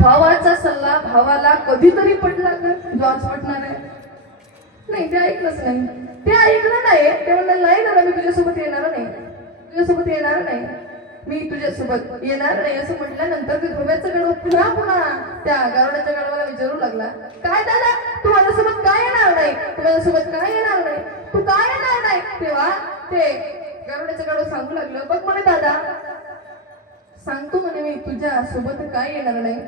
भावाचा सल्ला भावाला कधीतरी पडला तर जो आज पटणार आहे? नाही, ते ऐकलंच नाही. ते ऐकलं नाही. ते म्हणलं नाही दादा, मी तुझ्यासोबत येणार नाही, तुझ्यासोबत येणार नाही, मी तुझ्यासोबत येणार नाही असं म्हटल्यानंतर ते धोब्याचं गडव पुन्हा पुन्हा त्या गारुड्याच्या गडवाला विचारू लागला, काय दादा तू माझ्यासोबत काय येणार नाही, तू माझ्यासोबत काय येणार नाही, तू काय येणार नाही? तेव्हा ते गारुड्याचं गडव सांगू लागलं, बघ म्हणे दादा, सांगतो म्हणे मी तुझ्या सोबत काय येणार नाही.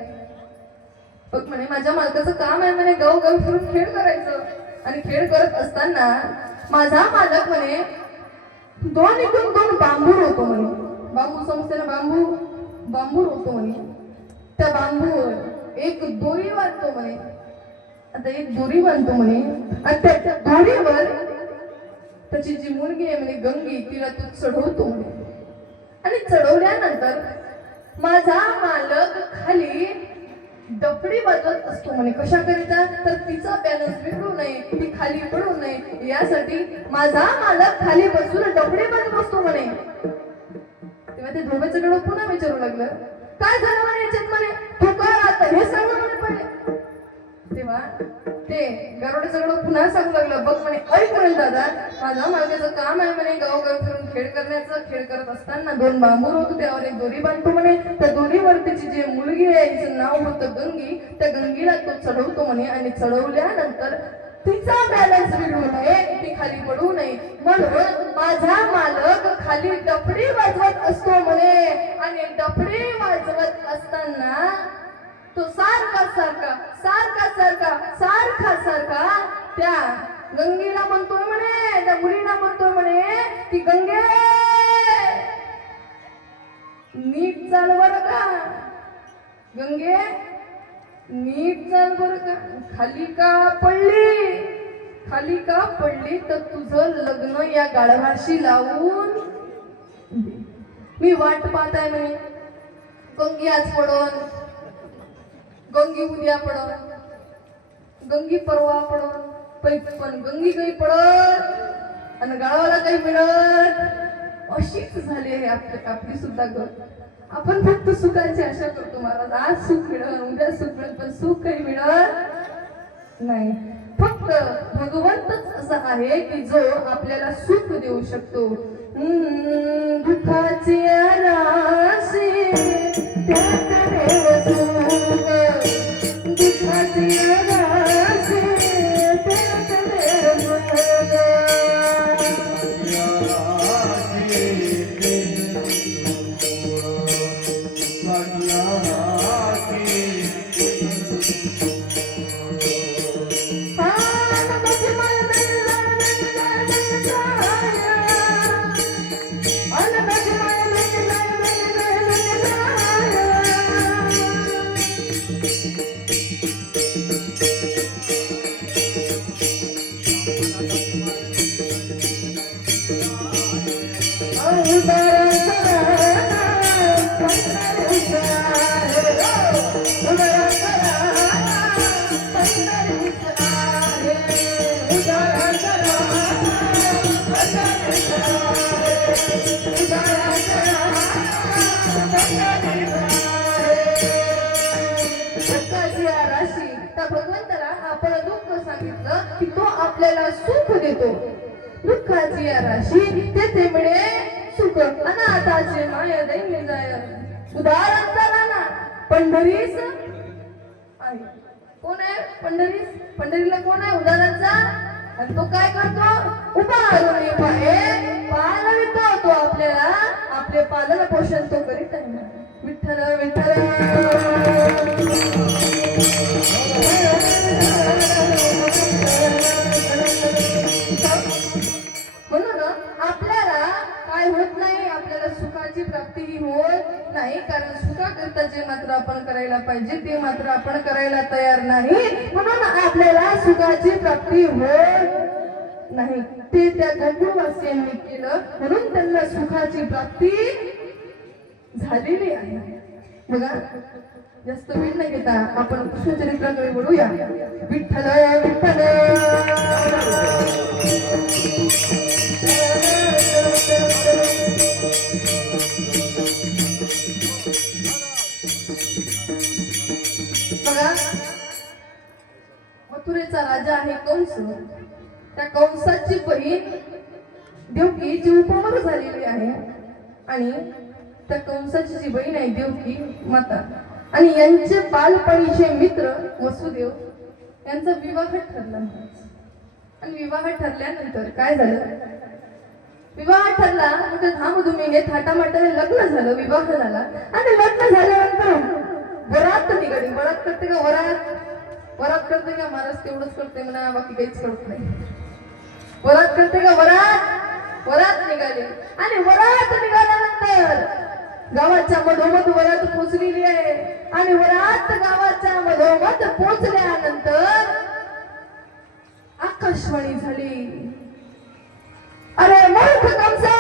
बघ म्हणे माझ्या मालकाचं काम आहे म्हणे गाव गाव फिरून खेळ करायचं, आणि खेळ करत असताना माझा मालक म्हणे दोन इकडून दोन बांबू होतो म्हणे. बांबू समजते ना, बांबू बांबू होतो म्हणे. त्या बांबूवर एक दोरी बांधतो म्हणे. आता एक दोरी बांधतो म्हणे आणि त्या दोरीवर त्याची जी मुलगी आहे म्हणे गंगी, तिला तो चढवतो म्हणे. आणि चढवल्यानंतर माझा मालक खाली डफडी वाजवत असतो म्हणे. कशाकरिता? तर तिचा बॅलन्स बिघडू नये, ती खाली पडू नये यासाठी माझा मालक खाली बसून डफडी वाजवत असतो म्हणे. तेव्हा ते धोब्याचं गडव पुन्हा विचारू लागलं, काय झालं म्हणे याच्यात म्हणे, तू काय आता हे सांग म्हणे पहिले. तेव्हा ते गारुड्याचं गडव पुन्हा सांगू लागलं, बघ म्हणे ऐक म्हणे दादा, माझा मालकाचं काम आहे म्हणे गाव गाव फिरून खेळ करण्याचं. खेळ करत असताना दोन बांबूर होतो, त्यावर एक दोरी बांधतो म्हणे. त्या दोरीवर तिची जी मुलगी आहे तिचं नाव होतं गंगी, त्या गंगीला तो चढवतो म्हणे. आणि चढवल्यानंतर तिचा बॅलन्स बिघडू नये, ती खाली पडू नये म्हणून माझा मालक खाली डफडी वाजवत असतो म्हणे. आणि डफडी वाजवत असताना तो सारखा सारखा सारखा सारखा सारखा सारखा त्या गंगेला म्हणतोय म्हणे, त्या मुलीला म्हणतोय म्हणे की गंगे नीट चाल बरं का, गंगे नीट चाल बरं का, खाली का पडली, खाली का पडली तर तुझं लग्न या गाढवाशी लावून मी वाट पाहत आहे म्हणे. गंगी आज पडून, गंगी उद्या पडन, गंगी परवा पडन, पण गंगी काही पडत आणि गावाला काही मिळत. अशीच झाली आहे आपली सुद्धा गत. आपण फक्त सुखाची आशा करतो महाराज, आज सुख मिळेल उद्या सुख मिळेल, पण सुख काही मिळत नाही. फक्त भगवंतच असा आहे की जो आपल्याला सुख देऊ शकतो. दुःखाची राशी त्यात सुख, दुःखाची राशी त्यात सुख. भगवंताला आपण दुःख सांगितलं की तो आपल्याला सुख देतो. दुःखाची या राशी तेथे मिळे सुख, अनाथाची माया दैन्य जाय. उदाहरण ना पंढरीस आहे. कोण आहे पंढरीस? पंढरीला कोण आहे उदाहरणचा? आणि तो काय करतो? उपारून पालवितो. तो आपल्याला आपले पालन पोषण तो करीत आहे. विठ्ठल विठ्ठल म्हणून आपल्याला काय होत नाही, आपल्याला सुखाची प्राप्ती होत नाही. कारण सुखाकरता जे मात्र आपण करायला पाहिजे ते मात्र आपण करायला तयार नाही, म्हणून आपल्याला सुखाची प्राप्ती होत नाही. ते त्या गोकुळवासियांनी केलं म्हणून त्यांना सुखाची प्राप्ती झालेली आहे. बघा, जास्त वेळ न घेता आपण कृष्णचरित्राकडे वळूया. विठ्ठल विठ्ठल बघा, मथुरेचा राजा आहे कंस. त्या कंसाची बहीण देवकी जी उपमर झालेली आहे आणि त्या कंसाची जी बहीण आहे देवकी माता आणि यांचे बालपणीचे मित्र वसुदेव यांचा विवाह ठरला. आणि विवाह ठरल्यानंतर काय झालं, विवाह ठरला म्हणजे धामधुमीने थाटामाटाने लग्न झालं, विवाह झाला. आणि लग्न झाल्यानंतर वरात निघाली. वरात करते का वरात? वरात करते का? महाराज तेवढंच करते म्हणा, बाकी काहीच करत नाही. वरात करते का वरात? वरात निघाली. आणि वरात निघाल्यानंतर गावाच्या मधोमध वरात पोचलेली आहे. आणि वरात गावाच्या मधोमध पोचल्यानंतर आकाशवाणी झाली. अरे मूर्ख कंसा,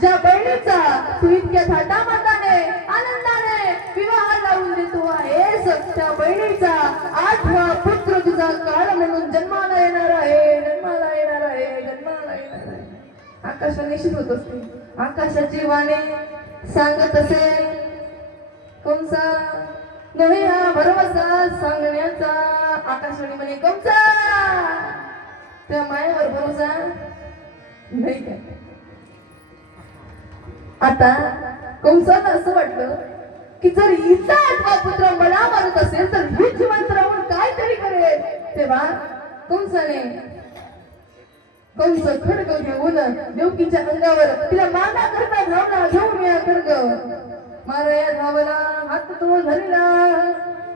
ज्या बहिणीचा तू इतक्या थाटामाटाने आनंदाने विवाह लावून देतो आहेस, त्या बहिणीचा 8वा पुत्र तुझा काळ म्हणून जन्माला येणार आहे, जन्माला येणार आहे, जन्माला येणार आहे. आकाशाने निश्चित होत असते. आकाशाची वाणी सांगत असे, कंसा नव्हे हा भरवसा सांगण्याचा. आकाशवाणी म्हणे, कंसा त्या मायेवर भरोसा नाही काय. आता कंसाला असं वाटलं की जर हिचा 8वा पुत्र मला मारत असेल तर ही जिवंत राहून काय तरी करेल. तेव्हा कंस खड्ग घेऊन देवकीच्या अंगावर तिला मारण्या करता धावला. घेऊन या खड्ग मारया धावला, हात तो धरला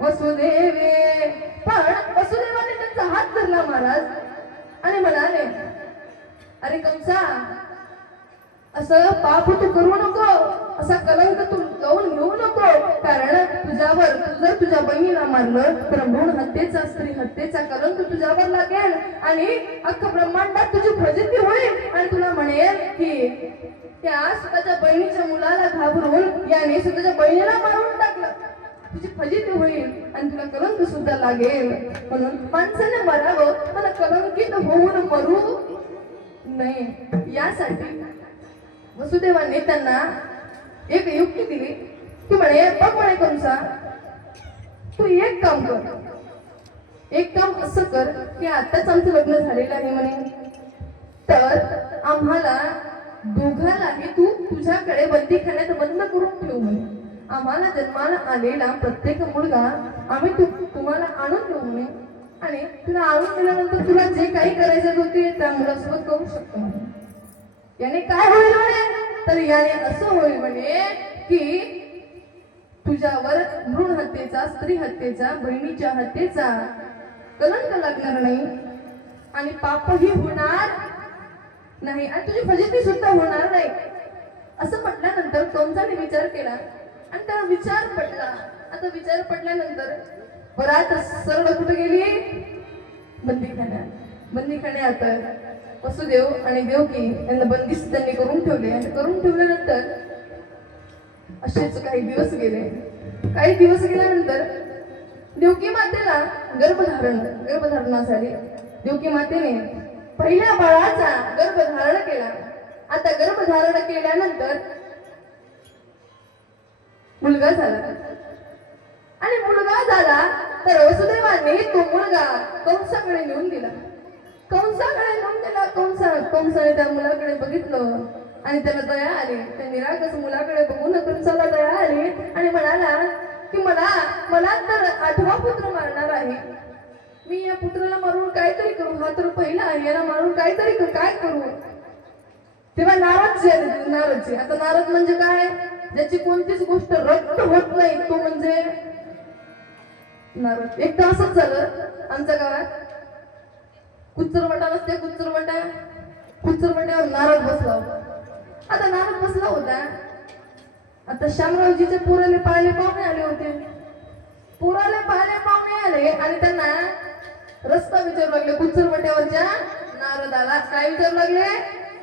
वसुदेवे. पण वसुदेवाने त्यांचा हात धरला महाराज आणि म्हणाले, अरे कंसा, असं पाप तू करू नको, असा कलंक तू लावून घेऊ नको. कारण तुझ्यावर, तू जर तुझ्या बहिणीला मारलं तर भ्रूण हत्येचा, स्त्री हत्येचा कलंक तुझ्यावर लागेल आणि अख्खा ब्रह्मांडात तुझी फजिती होईल. आणि तुला म्हणेल की त्या स्वतःच्या बहिणीच्या मुलाला घाबरून याने स्वतःच्या बहिणीला मारून टाकलं, तुझी फजिती होईल आणि तुला कलंक सुद्धा लागेल. म्हणून माणसाने मरावं, मला कलंकित होऊन मरू नाही. यासाठी वसुदेवाने त्यांना एक युक्ती दिली की म्हणे, बघ म्हणे कंसा, तू एक काम कर, एक काम असं कर की आताच आमचं लग्न झालेलं आहे म्हणे, तर आम्हाला दोघांनाही तू तुझ्याकडे बंदीखान्यात बंद करून ठेव म्हणे. आम्हाला जन्माला आलेला प्रत्येक मुलगा आम्ही तुम्हाला आणून देऊ म्हणे. आणि तुला आणून दिल्यानंतर तुला जे काही करायचं होते त्या मुलासोबत करू शकतो म्हणे. याने काय होईल म्हणे, तर याने असं होईल म्हणे की तुझ्यावर भ्रूण हत्येचा, स्त्री हत्येचा, बहिणीच्या हत्येचा कलंक लागणार नाही आणि पापही होणार नाही आणि तुझी फजिती सुद्धा होणार नाही. असं म्हटल्यानंतर कंसाने विचार केला आणि त्याला विचार पडला. आता विचार पडल्यानंतर वरात सरळ कुठे गेली? बंदीखान्यात. बंदीखान्यात वसुदेव आणि देवकी यांना बंदिस्त त्यांनी करून ठेवले. आणि करून ठेवल्यानंतर असेच काही दिवस गेले. काही दिवस गेल्यानंतर देवकी मातेला गर्भधारणा झाली. देवकी मातेने पहिल्या बाळाचा गर्भधारण केला. आता गर्भधारण केल्यानंतर मुलगा झाला आणि मुलगा झाला तर वसुदेवाने तो मुलगा कंसाकडे नेऊन दिला. कंसाने त्या मुलाकडे बघितलं आणि त्याला दया आली. त्या निरागस मुलाकडे बघून कंसाला दया आली आणि म्हणाला की मला तर 8वा पुत्र मारणार आहे. मी या पुत्राला मारून काहीतरी करू, हा तर पहिला आहे, याला मारून काहीतरी काय करू. तेव्हा नारद. आता नारद म्हणजे काय? ज्याची कोणतीच गोष्ट रद्द होत नाही तो म्हणजे नारद. एकदा असंच झालं आमच्या गावात. कुच्चरवाटा नसते, कुच्चरवाट्यावर नारद बसला होता. आता नारद बसला होता. आता शामरावजीचे पुराले पाहिले पाहुणे आले होते. पुराले पाहिले पाहुणे आले आणि त्यांना रस्ता विचारू लागले. कुच्चरवाट्यावरच्या नारदाला काय विचारू लागले?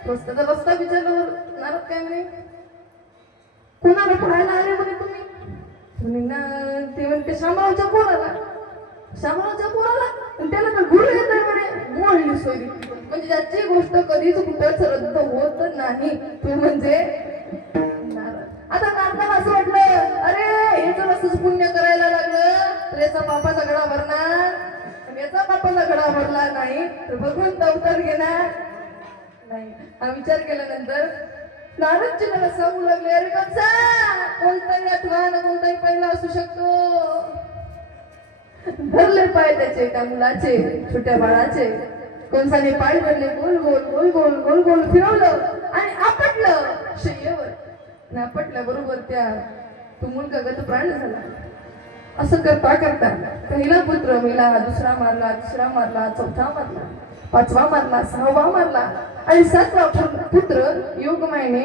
रस्ता विचारल्यावर नारद काय म्हणे, कोणाला पाहायला आले म्हणे तुम्ही? ते म्हणते शामरावच्या पोराला. त्याला तर गुरु येत म्हणे. मोडली सोयरी. म्हणजे ज्याची गोष्ट कधीच कुठंच रद्द होत नाही तो म्हणजे नारद. आता नारदाला असं वाटलं, अरे हे जर असंच पुण्य करायला लागलं तर याचा बापाचा गळा भरणार आणि याचा बापाचा गळा भरला नाही तर भगवंत अवतार घेणार नाही. हा विचार केल्यानंतर नारदजी मला सांगू लागले, अरे कंसा, कोणताही आठवण कोणताही पहिला असू शकतो. धरले पाय त्याचे त्या मुलाचे, छोट्या बाळाचे. कंसाने पाय धरले, गोल गोल गोल गोल गोल गोल फिरवलं आणि आपटलं शय्येवर. आणि आपटल्या बरोबर त्या तो मुलगा गतप्राण झाला. असं करता करता पहिला पुत्र मेला, दुसरा मारला, तिसरा मारला, चौथा मारला, पाचवा मारला, सहावा मारला आणि सातवा पुत्र योगमायेने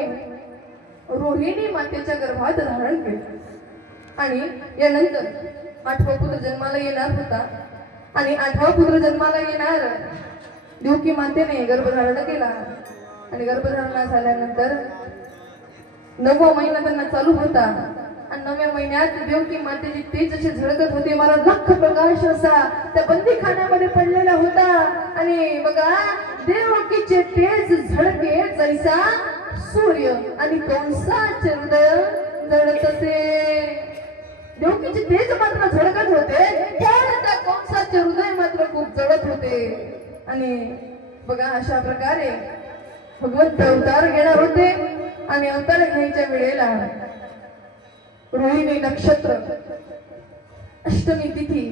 रोहिणी मातेच्या गर्भात धारण केले. आणि यानंतर आठवा पुत्र जन्माला येणार होता आणि आठवा पुत्र जन्माला येणार देवकी मातेने गर्भधारण केला. आणि गर्भधारणा झाल्यानंतर 9वा महिना त्यांना चालू होता आणि 9व्या महिन्यात देवकी मातेची तेज अशी झळकत होती. मला लख प्रकाश असा त्या बंदीखान्यामध्ये पडलेला होता. आणि बघा, देवकीचे तेज झळके जैसा सूर्य आणि कंसाचे हृदय जळत असे. देवकीचे तेज मात्र झळकत होते पण त्या कंसाचे हृदय मात्र खूप जळत होते. आणि बघा, अशा प्रकारे भगवंत अवतार घेणार होते. आणि अवतार घ्यायच्या वेळेला रोहिणी नक्षत्र अष्टमी तिथी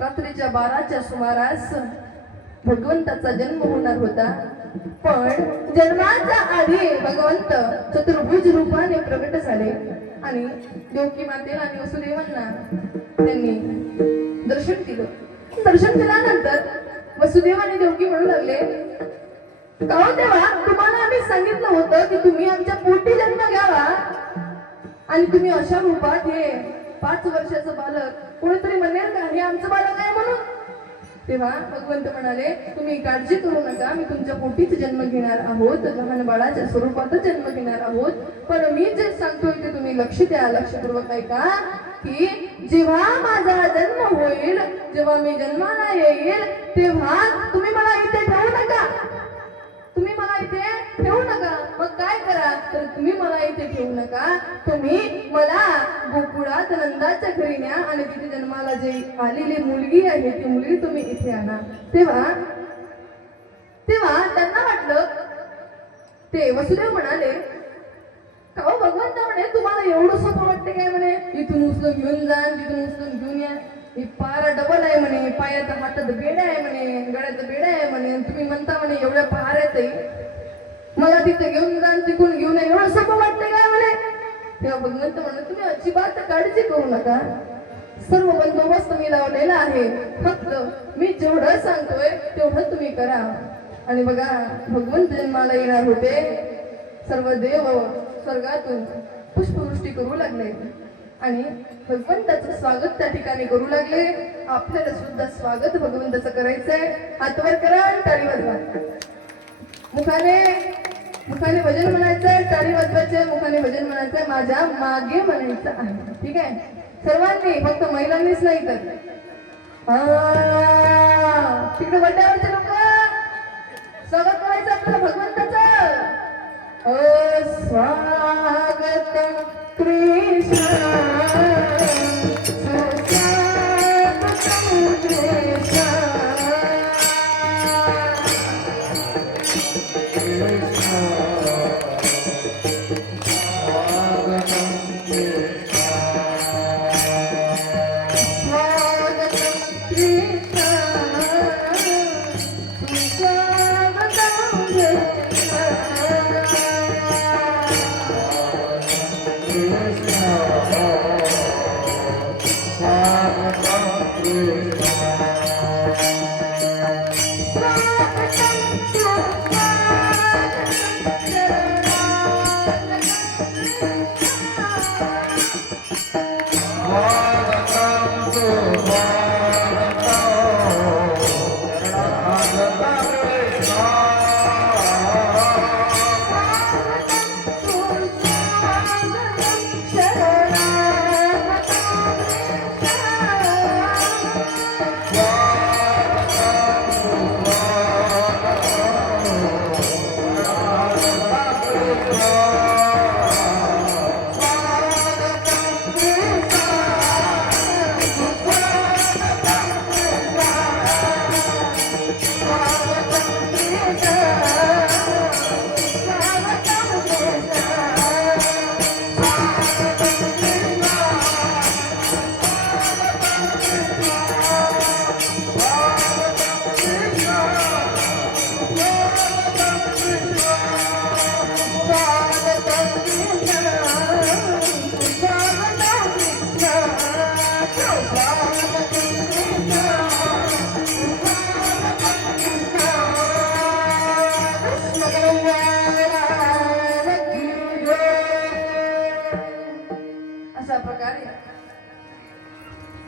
रात्रीच्या 12च्या सुमारास भगवंताचा जन्म होणार होता. पण जन्माच्या आधी भगवंत चतुर्भुज रूपाने प्रकट झाले आणि देवकी मातेला आणि वसुदेवांना त्यांनी दर्शन दिलं. दर्शन दिल्यानंतर वसुदेव आणि देवकी म्हणू लागले, का हो देवा, तुम्हाला आम्ही सांगितलं होतं की तुम्ही आमच्या पोटी जन्म घ्यावा आणि तुम्ही अशा रूपात हे 5 वर्षाचं बालक कोणीतरी म्हणेल का हे आमचं बालक आहे म्हणून. तेव्हा भगवंत म्हणाले, तुम्ही काळजी करू नका, मी तुमच्या पोटीच जन्म घेणार आहोत, लहान बाळाच्या स्वरूपातच जन्म घेणार आहोत. पण मी जे सांगतोय ते तुम्ही लक्ष द्या, लक्षपूर्वक ऐका की जेव्हा माझा जन्म होईल, जेव्हा मी जन्माला येईल, तेव्हा तुम्ही मला इथे ठेवू नका. तुम्ही मला इथे ठेवू नका. मग काय करा, तर तुम्ही मला इथे ठेवू नका, तुम्ही मला गोकुळात नंदाच्या घरी न्या आणि तिथे जन्माला जे आलेली मुलगी आहे ती मुलगी तुम्ही इथे आणा. तेव्हा त्यांना वाटलं, ते वसुदेव म्हणाले, का हो भगवंत म्हणे, तुम्हाला एवढं सोपं वाटते काय म्हणे, इथून उचलून घेऊन जा, तिथून उचलून घेऊन या, ही पारा डबल आहे म्हणे, पायात हातात बेड आहे म्हणे, गळ्यात बेड आहे म्हणे, तुम्ही म्हणता म्हणे एवढ्या पहाऱ्यातही मला तिथे घेऊन जा, तिकून घेऊन या, एवढं सोपं वाटतंय काय म्हणे. तेव्हा भगवंत म्हणत, तुम्ही अजिबात काळजी करू नका, सर्व बंदोबस्त मी लावलेला आहे, फक्त मी जेवढं सांगतोय तेवढं तुम्ही करा. आणि बघा, भगवंत जन्माला येणार होते. सर्व देव स्वर्गातून पुष्पवृष्टी करू लागले आणि भगवंताचं स्वागत त्या ठिकाणी करू लागले. आपल्याला सुद्धा स्वागत भगवंताचं करायचंय. हात वर करा आणि टाळी वाजवा. मुखाने भजन म्हणायचंय, टाळी वाजवायचंय, मुखाने भजन म्हणायचंय, माझ्या मागे म्हणायचं आहे. ठीक आहे, सर्वांनी, फक्त महिलांनीच नाही तर. तिकडे वड्यावरचे लोक स्वागत करायचं आपल्याला भगवंताचं. स्वागत कृष्ण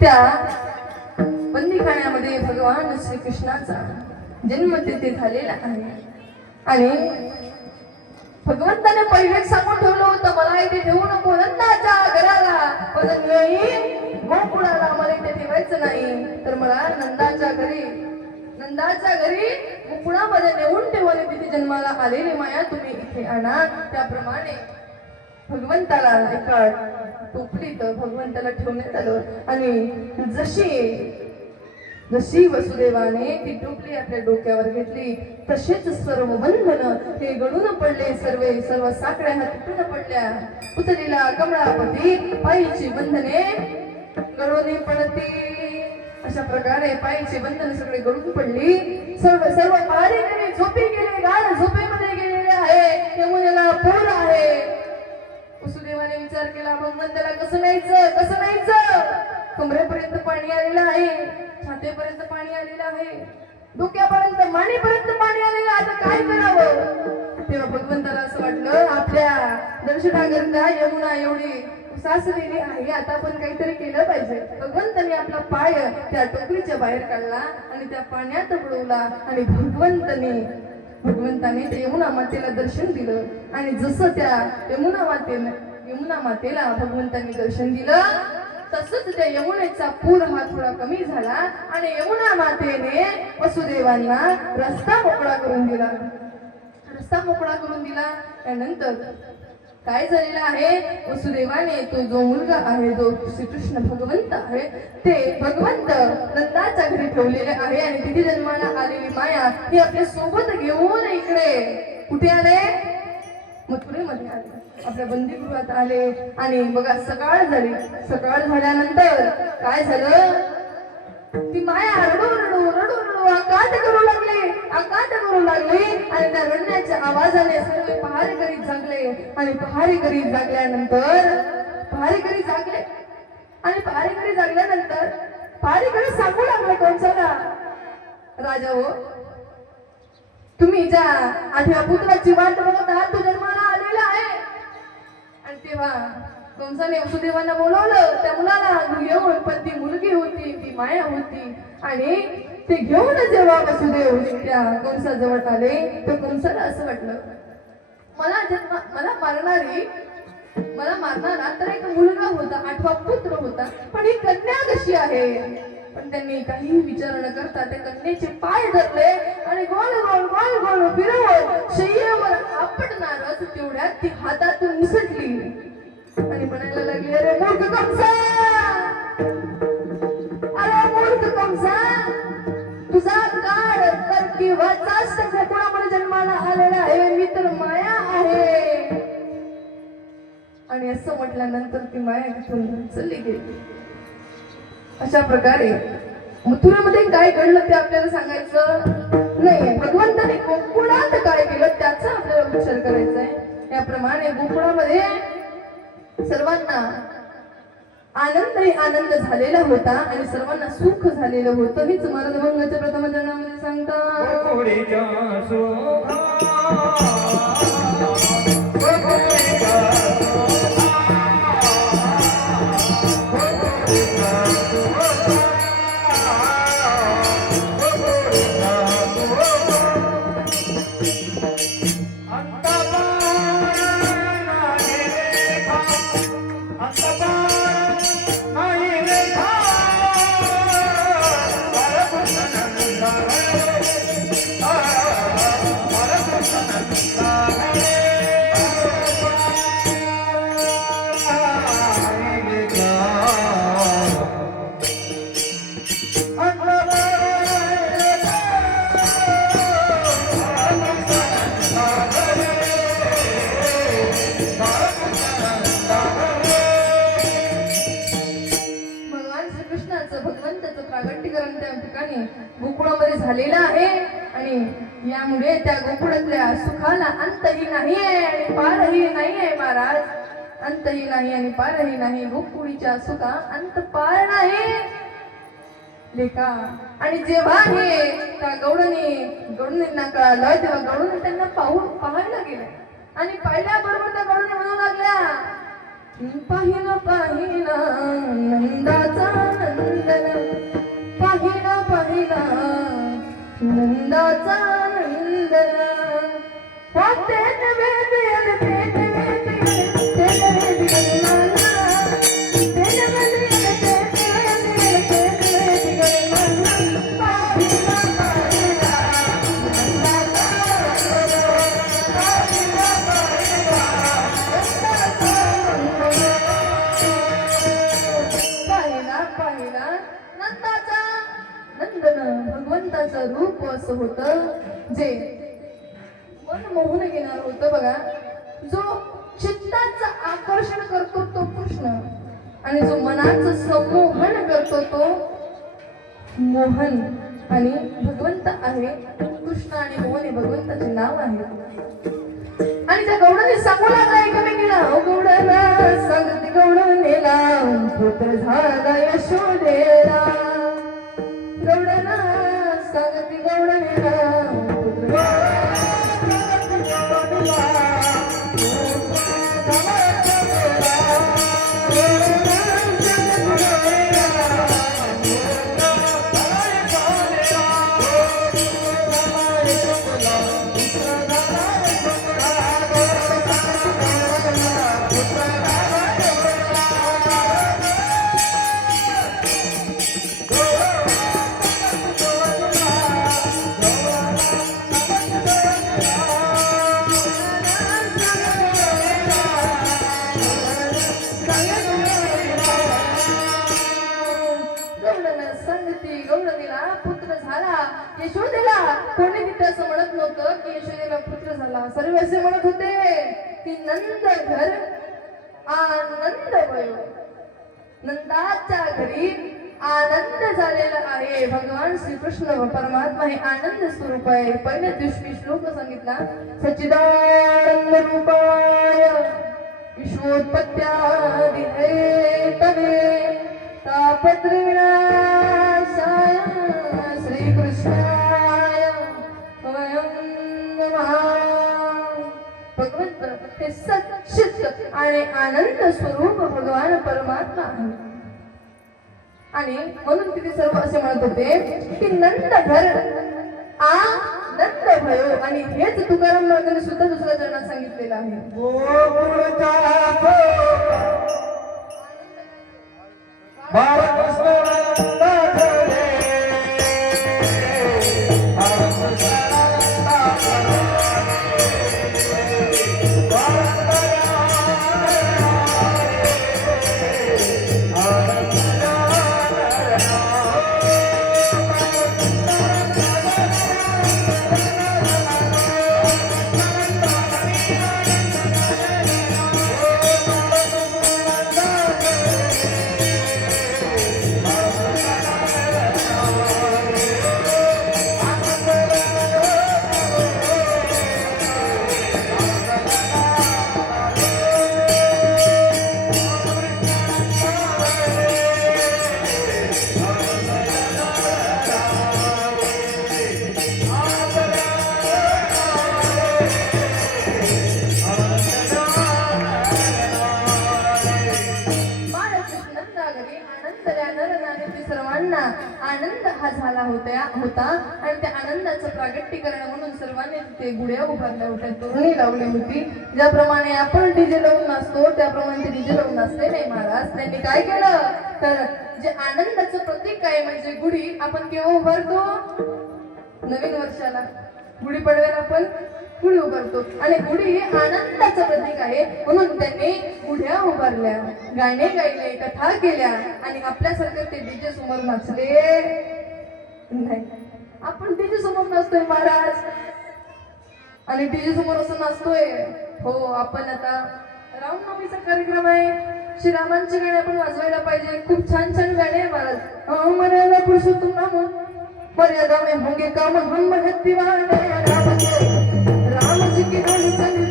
त्या बंदीखान्यामध्ये भगवान श्रीकृष्णाचा जन्म तिथे झालेला आहे आणि भगवंताने पहिले सांगून ठेवलं होतं, मला इथे ठेवू नको, नंदाच्या घराला गोकुळाला मला इथे ठेवायचं नाही, तर मला नंदाच्या घरी गोकुळामध्ये नेऊन ठेवले, तिथे जन्माला आलेली माया तुम्ही इथे आणा. त्याप्रमाणे भगवंताला एका टोपलीत भगवंताला ठेवण्यात आलं आणि जशी वसुदेवाने ती टोपली आपल्या डोक्यावर घेतली तसेच सर्व बंधन हे गळून पडले, सर्व साखळ्या ह्या तुटून पडल्या. पुतलीला कमळापती पायीची बंधने गळून पडती. अशा प्रकारे पायीची बंधन सगळे गळून पडली. सर्व पहारेकरी झोपी गेले, गाढ झोपेमध्ये गेलेले आहे. यमुनेला पूर आहे. वसुदेवाने विचार केला, भगवंताला कसं न्यायचं? कमरेपर्यंत पाणी आलेलं आहे, छातीपर्यंत पाणी आलेलं आहे, डोक्यापर्यंत मानेपर्यंत पाणी आलेलं, आता काय करावं? तेव्हा भगवंताला असं वाटलं, आपल्या दर्शनाकरता यमुना एवढी सासलेली आहे, आता आपण काहीतरी केलं पाहिजे. भगवंताने आपला पाय त्या टोकरीच्या बाहेर काढला आणि त्या पाण्यात बुडवला आणि भगवंताने त्या यमुना मातेला दर्शन दिलं आणि जसं त्या यमुना मातेला भगवंतांनी दर्शन दिलं तसंच त्या यमुनेचा पूर हा थोडा कमी झाला आणि यमुना मातेने वसुदेवांना रस्ता मोकळा करून दिला. त्यानंतर काय झालेलं आहे, वसुदेवाने तो जो मुलगा आहे, जो श्रीकृष्ण भगवंत आहे, ते भगवंत नंदाच्या घरी ठेवलेले आहे आणि तिथे जन्माला आलेली माया ही आपल्या सोबत घेऊन इकडे कुठे आले, मथुरेमध्ये आले, आपल्या बंदीगृहात आले. आणि बघा सकाळ सकाळ झाल्यानंतर काय झालं, ती माया रडू आकात करू लागली आणि त्या रडण्याच्या आवाजाने सर्व पहारेकरी जागले आणि पहारेकरी जागल्यानंतर पहारेकरी सांगू लागले, कंसाला, राजा हो, तुम्ही ज्या 8व्या पुत्राची वाट बघत आहात, तो जन्माला आलेला आहे. आणि तेव्हा कंसाने वसुदेवांना बोलवलं, त्या मुलाला घेऊन, पण ती मुलगी होती, ती माया होती. आणि ते घेऊन जेव्हा वसुदेव त्या कंसाजवळ आले, तर कंसाला असं वाटलं, मला मारणारा तर एक मुलगा होता, 8वा पुत्र होता, पण ही कन्या कशी आहे? पण त्यांनी काही विचार न करता त्या कन्येचे पाय धरले आणि गोल फिरवून शय्येवर आपटणारच तेवढ्यात ती हातातून निसटली आणि म्हणायला लागली, अरे मूर्ख कंसा, तुझा काळ तर किंवा जास्त गोकुळामध्ये जन्माला आलेला आहे, मी तर माया आहे. आणि असं म्हटल्यानंतर ती माया तिथून चालली गेली. अशा प्रकारे मथुरेमध्ये काय घडलं ते आपल्याला सांगायचं नाही, भगवंताने गोकुळात काय केलं त्याचा आपल्याला विचार करायचा आहे. याप्रमाणे गोकुळामध्ये सर्वांना आनंद झालेला होता आणि सर्वांना सुख झालेलं होतं. हेच महाराज भंगाच्या प्रथम चरणामध्ये सांगतात. गोकुळामध्ये झालेला आहे आणि यामुळे त्या गोकुळातल्या सुखाला अंतही नाहीये आणि पारही नाहीये महाराज, अंतही नाही आणि पारही नाही. गोकुळीच्या सुखा अंत पार नाही लेखा. आणि जेव्हा हे त्या गौडणींना कळालं तेव्हा गौडणी त्यांना पाहायला गेल्या आणि पाहिल्याबरोबर त्या गौडणी म्हणू लागल्या, पाहिला पाहिला नंदाचा नंदन, पाहिला पाहिला नंदाचा नंदन. ते नवे दियल, ते नवे दियल, ते नवे दियल मला. ते नवे दियल, ते नवे दियल, ते नवे दियल मला. पाहिला पाहिला नंदाचा नंदन, पाहिला पाहिला नंदाचा नंदन. पाहिला पाहिला नंदाचा नंदन. भगवंताचं रूप असं होतं जे मन मोहून घेणार होतं बघा. जो चित्ताचं आकर्षण करतो तो कृष्ण, आणि जो मनाचं संमोहन करतो तो मोहन. आणि भगवंत आहे कृष्ण, आणि मोहन हे भगवंताचे नाव आहे. आणि त्या गौडाने सांगू लागला एकमेकीला, हो गौडाला सांगते गौडनेला पुत्र झाला यशोदेला. गौडाला सांगते गौडनेला पुत्र गौडनेला पुत्र झाला यशोदेला. कोणी तिथे असं म्हणत नव्हतं की यशोदेला पुत्र झाला. सर्व असे म्हणत होते की नंद घर आनंद भयो. नंदाच्या घरी आनंद झालेला आहे. भगवान श्रीकृष्ण परमात्मा हे आनंद स्वरूप आहे. पहिल्या दिवशी श्लोक सांगितला, सच्चिदानंद रूपाय विश्वोत्पत्त्यादि हेतवे तापत्रय विनाशाय श्रीकृष्णाय वयं नमः. भगवंत हे सच्चित आणि आनंद स्वरूप भगवान परमात्मा आहे. आणि म्हणून तिथे सर्व असे म्हणत होते की नंद घर आनंद भयो. आणि हेच तुकाराम महाराजांनी सुद्धा दुसऱ्या चरणात सांगितलेलं आहे. सर्वांना आनंद हा झाला होता. आणि त्या आनंदाचं प्रागट्यकरण म्हणून सर्वांनी तिथे गुड्या उभारल्या होत्या, तोरणी लावली होती. ज्याप्रमाणे आपण डीजे लावून नाचतो त्याप्रमाणे ते डीजे लावून नाचले नाही महाराज. त्यांनी काय केलं तर जे आनंदाचं प्रतीक आहे म्हणजे गुढी आपण केव्हा उभारतो? नवीन वर्षाला. गुढीपाडव्याला आपण गुढी उभारतो आणि गुढी हे आनंदाचं प्रतीक आहे. म्हणून त्यांनी गुढ्या उभारल्या, गाणे गायले, कथा केल्या आणि आपल्यासारखं ते डीजे समोर नाचले नाही. आपण डीजे समोर नाचतोय महाराज आणि डीजे समोर असं नाचतोय. हो, आपण आता रामनवमीचा कार्यक्रम आहे, श्रीरामांचे गाणे आपण वाजवायला पाहिजे. खूप छान छान गाणे आहे महाराज. मर्यादा पुरुषोत्तम नाम मर्यादा में होंगे काम हम भक्ति वाले राम जी की धुन चली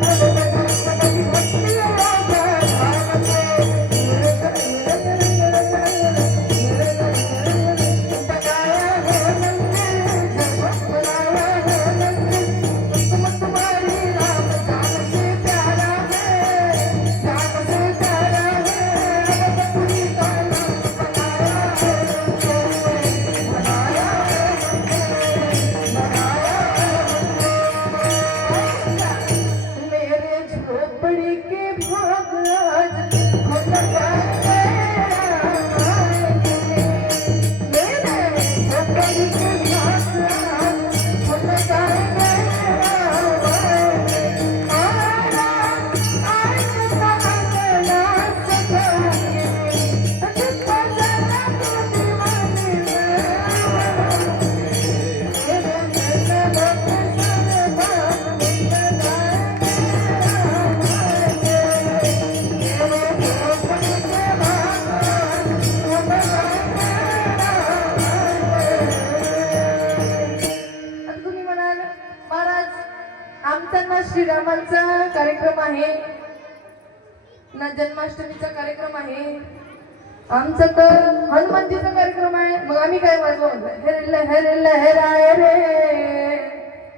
तुम्हारी राम जान से प्यारा है, जान से प्यारा श्रीरामांचा कार्यक्रम आहे ना जन्माष्टमीचा कार्यक्रम आहे, आमचा तर हनुमानजीचा कार्यक्रम आहे. मग आम्ही काय वाजवू म्हणलं, हेर लहर लहराय रे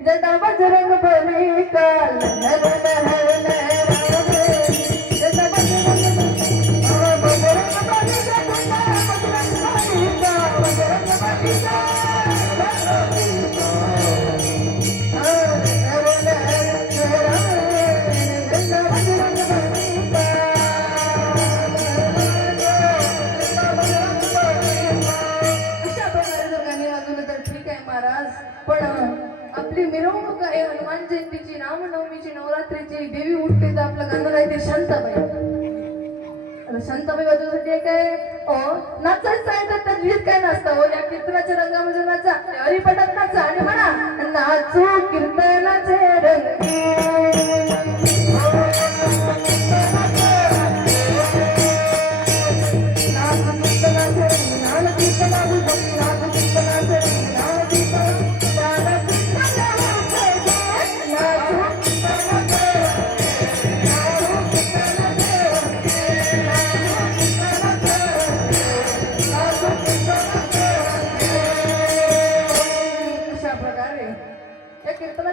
जटा बजरंग बली का लहर लहर लहराय रे जटा बजरंग बली का बजरंग बली का बजरंग बली का पण आपली मिरवणूक आहे हनुमान जयंतीची, रामनवमीची, नवरात्रीची, देवी उठते तर आपलं गाणं राहते शांताबाई. आता शांताबाई वाजवण्यासाठी काय नाचायचं आहे तर त्यात गीत काय नसतं हो. या कीर्तनाच्या रंगामध्ये नाचा, हरिपटात नाचा आणि म्हणा नाचू कीर्तनाचे रंग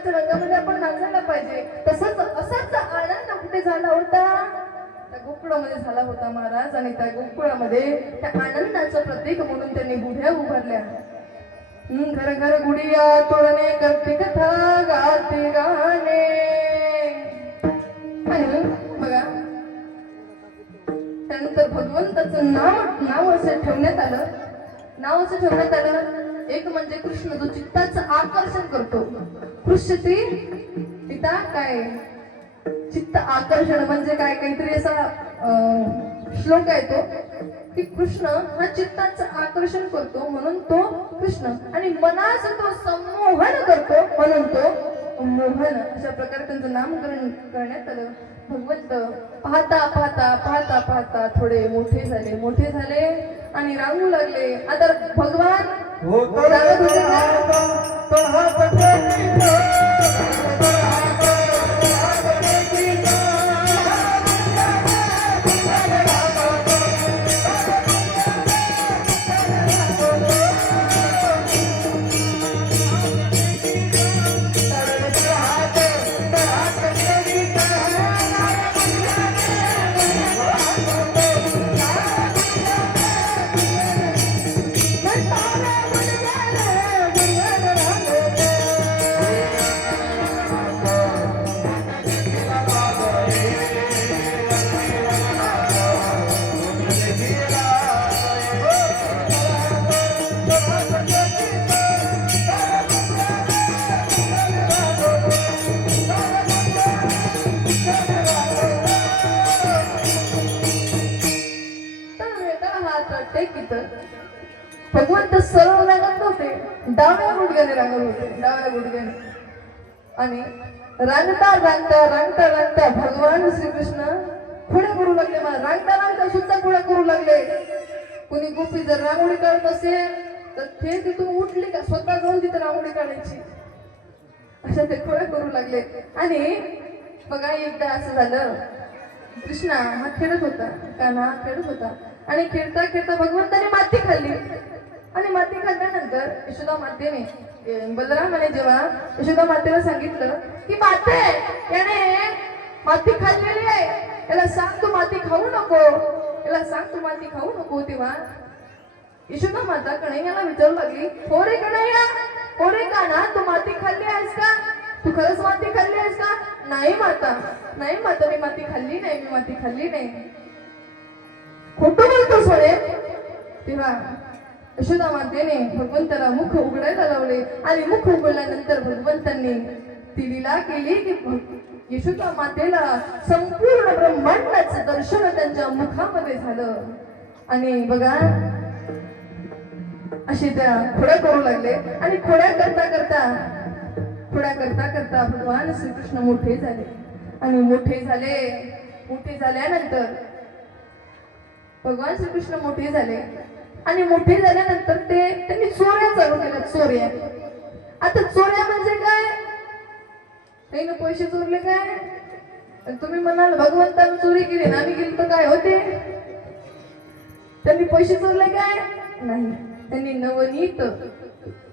रंगामध्ये आपण नाचायला पाहिजे. तसंच असाच आनंद कुठे झाला होता, त्या गोकुळामध्ये झाला होता महाराज. आणि त्या गोकुळामध्ये त्या आनंदाचं प्रतीक म्हणून त्यांनी गुढ्या उभारल्या. घर घर गुढिया तोडणे करते कथा गाते गाणे. आणि बघा त्यानंतर भगवंताचं नाव असं ठेवण्यात आलं. एक म्हणजे कृष्ण जो चित्ताचं आकर्षण करतो. कृष्ण पिता काय चित्त आकर्षण म्हणजे काय, काहीतरी असा श्लोक आहे तो की कृष्ण हा चित्ताचं आकर्षण करतो म्हणून तो कृष्ण, आणि मनाचं तो संमोहन करतो म्हणून तो मोहन. अशा प्रकारे त्यांचं नामकरण करण्यात आलं. भगवंत पाहता पाहता पाहता पाहता थोडे मोठे झाले आणि रांगू लागले. आता भगवान रांगत होते भगवंत सरळ रांगत नव्हते, डाव्या गुडघ्याने. आणि रांगता भगवान श्रीकृष्ण खुड्या करू लागले. रांगता सुद्धा खुड्या करू लागले. कुणी गोपी जर रांगोळी काढत असेल तर ते तिथून उठली का स्वतः जाऊन तिथे रांगोळी काढायची, अशा ते खुड्या करू लागले. आणि बघा एकदा असं झालं, कृष्णा हा खेळत होता, कान्हा खेळत होता. आणि खेळता खेळता भगवंताने माती खाल्ली. आणि माती खाल्ल्यानंतर यशोदा मातेने बलरामाने जेव्हा यशोदा मातेला सांगितलं की माते याने माती खाल्लेली आहे, याला सांग तू माती खाऊ नको, तेव्हा यशोदा माता कन्हैयाला विचारू लागली, हो रे कन्हैया, हो रे कान्हा, तू माती खाल्ली आहेस का? तू खरंच माती खाल्ली आहेस का? नाही माता, मी माती खाल्ली नाही. खोटं बोलतो सोडे. तेव्हा यशोदा मातेने भगवंताला मुख उघडायला लावले. आणि मुख उघडल्यानंतर भगवंतांनी ती लीला केली की यशोदा मातेला संपूर्ण ब्रह्मांडाचं दर्शन त्यांच्या मुखामध्ये झालं. आणि बघा अशी त्या खोड्या करू लागले. आणि खोड्या करता भगवान श्रीकृष्ण मोठे झाले. आणि मोठे झाल्यानंतर भगवान श्रीकृष्ण मोठे झाले. आणि मोठे झाल्यानंतर त्यांनी चोऱ्या चालू केल्या. चोऱ्या, आता चोऱ्या म्हणजे काय, काही ना पैसे चोरले काय? आणि तुम्ही म्हणाल भगवंतानं चोरी केली ना, आम्ही गेलो तर काय होते? त्यांनी पैसे चोरले काय? नाही, त्यांनी नवनीत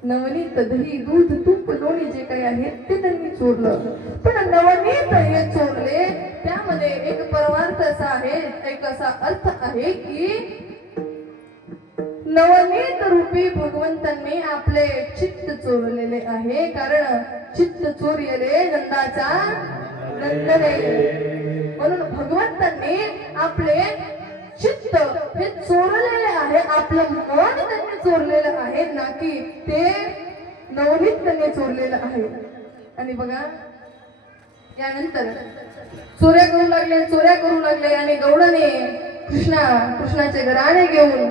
नवनीत दही दूध तूप लोणी जे काही आहे ते त्यांनी चोरलं. पण नवनीत हे चोरले त्यामध्ये एक परमार्थ असा आहे, एक असा अर्थ आहे की नवनीत रूपी भगवंतांनी आपले चित्त चोरलेले आहे. कारण चित्त चोरलेले नंदाचा नंदने, म्हणून भगवंतांनी आपले चित्त हे चोरलेले आहे, आपलं मन त्यांनी चोरलेलं आहे, ना की ते नवनीत त्यांनी चोरलेलं आहे. आणि बघा यानंतर चोऱ्या करू लागले आणि गौडाने कृष्णाचे घराणे घेऊन